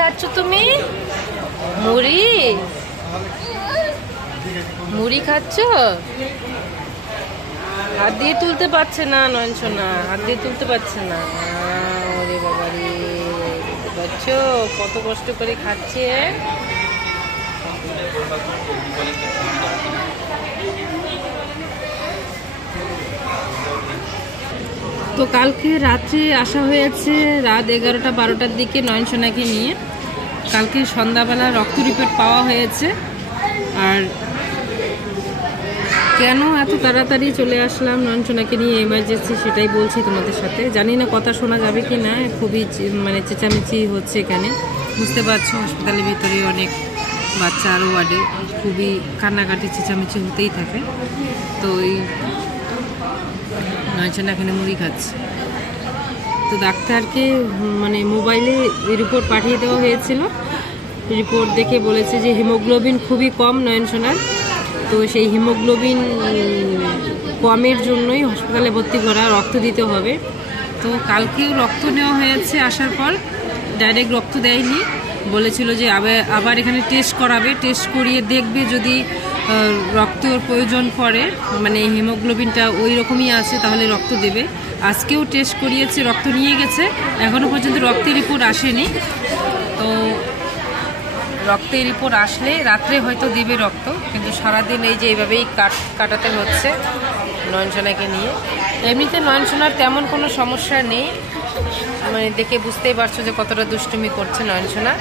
খাচ্ছ তুমি? মুড়ি মুড়ি খাচ্ছ? হাত দিয়ে তুলতে পারছে না নয়ন সোনা, হাত দিয়ে তুলতে পারছে না। ওরে বাবা রে, বুঝতে পারছো কত কষ্ট করে খাচ্ছে। তো কালকে রাত্রে আসা হয়েছে রাত 11টা-12টার দিকে নয়ন সোনাকে নিয়ে। কালকে সন্ধ্যাবেলা রক্ত রিপোর্ট পাওয়া হয়েছে। আর কেন এত তাড়াতাড়ি চলে আসলাম নয়ন সোনাকে নিয়ে এমার্জেন্সি, সেটাই বলছি তোমাদের সাথে। জানি না কথা শোনা যাবে কি না, খুবই মানে চেঁচামেচি হচ্ছে এখানে, বুঝতে পারছো। হসপিটালের ভিতরে অনেক বাচ্চা আরও ওয়ার্ডে, খুবই কান্নাকাটি চেঁচামেচি হতেই থাকে। তো এই নয়ন সোনা এখানে মুড়ি খাচ্ছে। তো ডাক্তারকে মানে মোবাইলে রিপোর্ট পাঠিয়ে দেওয়া হয়েছিল। রিপোর্ট দেখে বলেছে যে হিমোগ্লোবিন খুবই কম নয়ন সোনার। তো সেই হিমোগ্লোবিন কমের জন্যই হসপিটালে ভর্তি করা, রক্ত দিতে হবে। তো কালকেও রক্ত নেওয়া হয়েছে, আসার পর ডাইরেক্ট রক্ত দেয়নি, বলেছিল যে আবার এখানে টেস্ট করাবে, টেস্ট করিয়ে দেখবে যদি রক্তর প্রয়োজন পড়ে, মানে হিমোগ্লোবিনটা ওই রকমই আছে, তাহলে রক্ত দেবে। আজকেও টেস্ট করিয়েছে, রক্ত নিয়ে গেছে, এখনও পর্যন্ত রক্তের রিপোর্ট আসেনি। তো রক্তের রিপোর্ট আসলে রাত্রে হয়তো দেবে রক্ত, কিন্তু সারাদিন এই যে এইভাবেই কাটাতে হচ্ছে নয়ন সোনাকে নিয়ে। এমনিতে নয়ন সোনার তেমন কোনো সমস্যা নেই, মানে দেখে বুঝতেই পারছো যে কতটা দুষ্টুমি করছে নয়ন সোনা।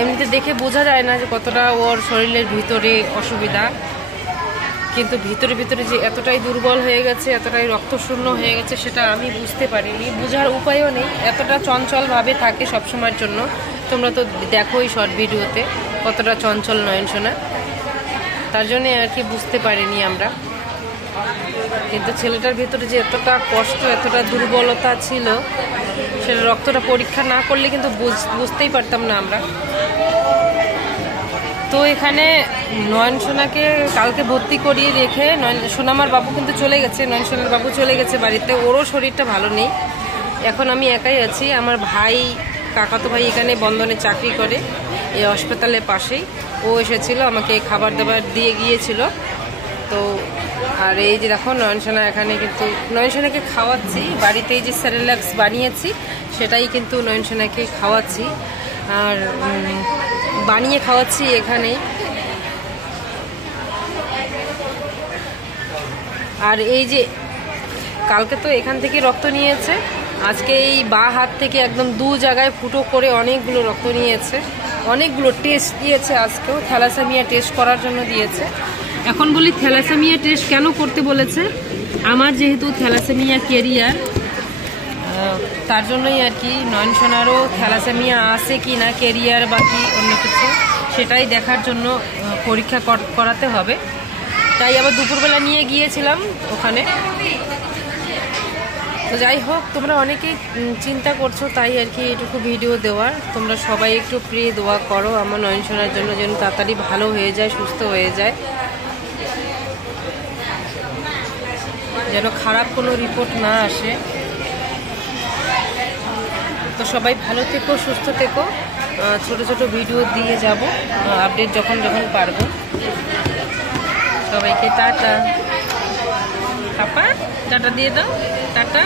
এমনিতে দেখে বোঝা যায় না যে কতটা ওর শরীরের ভিতরে অসুবিধা, কিন্তু ভিতরে ভিতরে যে এতটাই দুর্বল হয়ে গেছে, এতটাই রক্তশূন্য হয়ে গেছে, সেটা আমি বুঝতে পারিনি, বোঝার উপায়ও নেই। এতটা চঞ্চলভাবে থাকে সবসময়ের জন্য, তোমরা তো দেখোই শর্ট ভিডিওতে কতটা চঞ্চল নয়ন সোনা, তার জন্যে আর কি বুঝতে পারিনি আমরা। কিন্তু ছেলেটার ভিতরে যে এতটা কষ্ট, এতটা দুর্বলতা ছিল, সেটা রক্তটা পরীক্ষা না করলে কিন্তু বুঝতেই পারতাম না আমরা। তো এখানে নয়ন সোনাকে কালকে ভর্তি করিয়ে রেখে সোনামার বাবু কিন্তু চলে গেছে, নয়ন সোনার বাবু চলে গেছে বাড়িতে, ওরও শরীরটা ভালো নেই। এখন আমি একাই আছি। আমার ভাই, কাকাতো ভাই এখানে বন্ধনে চাকরি করে, এই হাসপাতালের পাশেই। ও এসেছিল, আমাকে খাবার দাবার দিয়ে গিয়েছিল। তো আর এই যে দেখো নয়ন সোনা এখানে, কিন্তু নয়ন সোনাকে খাওয়াচ্ছি বাড়িতে, এই যে সেরেলাক্স বানিয়েছি সেটাই কিন্তু নয়ন সোনাকে খাওয়াচ্ছি, আর বানিয়ে খাওয়াচ্ছি এখানেই। আর এই যে কালকে তো এখান থেকে রক্ত নিয়েছে, আজকে এই বাঁ হাত থেকে একদম 2 জায়গায় ফুটো করে অনেকগুলো রক্ত নিয়েছে, অনেকগুলো টেস্ট দিয়েছে। আজকেও থ্যালাসেমিয়া টেস্ট করার জন্য দিয়েছে। এখন বলি থ্যালাসেমিয়া টেস্ট কেন করতে বলেছে, আমার যেহেতু থ্যালাসেমিয়া কেরিয়ার, তার জন্যই আর কি নয়ন সোনারও থ্যালাসেমিয়া আছে কি না, কেরিয়ার বা কি অন্য কিছু, সেটাই দেখার জন্য পরীক্ষা করাতে হবে। তাই আবার দুপুরবেলা নিয়ে গিয়েছিলাম ওখানে। তো যাই হোক, তোমরা অনেকেই চিন্তা করছো, তাই আর কি এটুকু ভিডিও দেওয়ার। তোমরা সবাই একটু প্রে দোয়া করো আমার নয়ন সোনার জন্য, যেন তাড়াতাড়ি ভালো হয়ে যায়, সুস্থ হয়ে যায়, যেন খারাপ কোনো রিপোর্ট না আসে। তো সবাই ভালো থেকো, সুস্থ থেকো। ছোট ছোট ভিডিও দিয়ে যাব আপডেট যখন যখন পারবো। সবাইকে টাটা। পাপা টাটা দিয়ে দাও, টাটা।